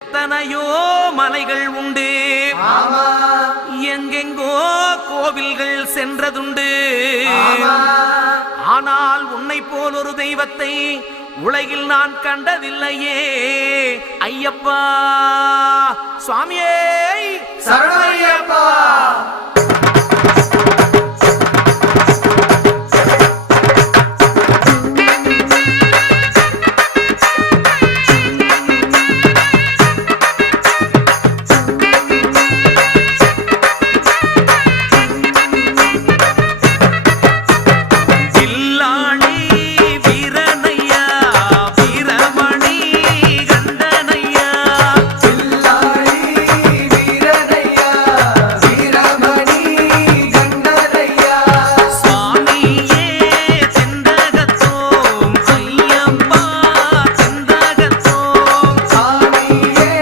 எத்தனையோ மலைகள் உண்டு, எங்கெங்கோ கோவில்கள் சென்றதுண்டு. ஆனால் உன்னை போல் ஒரு தெய்வத்தை உலகில் நான் கண்டதில்லையே ஐயப்பா. சுவாமியே சரணமையப்பா.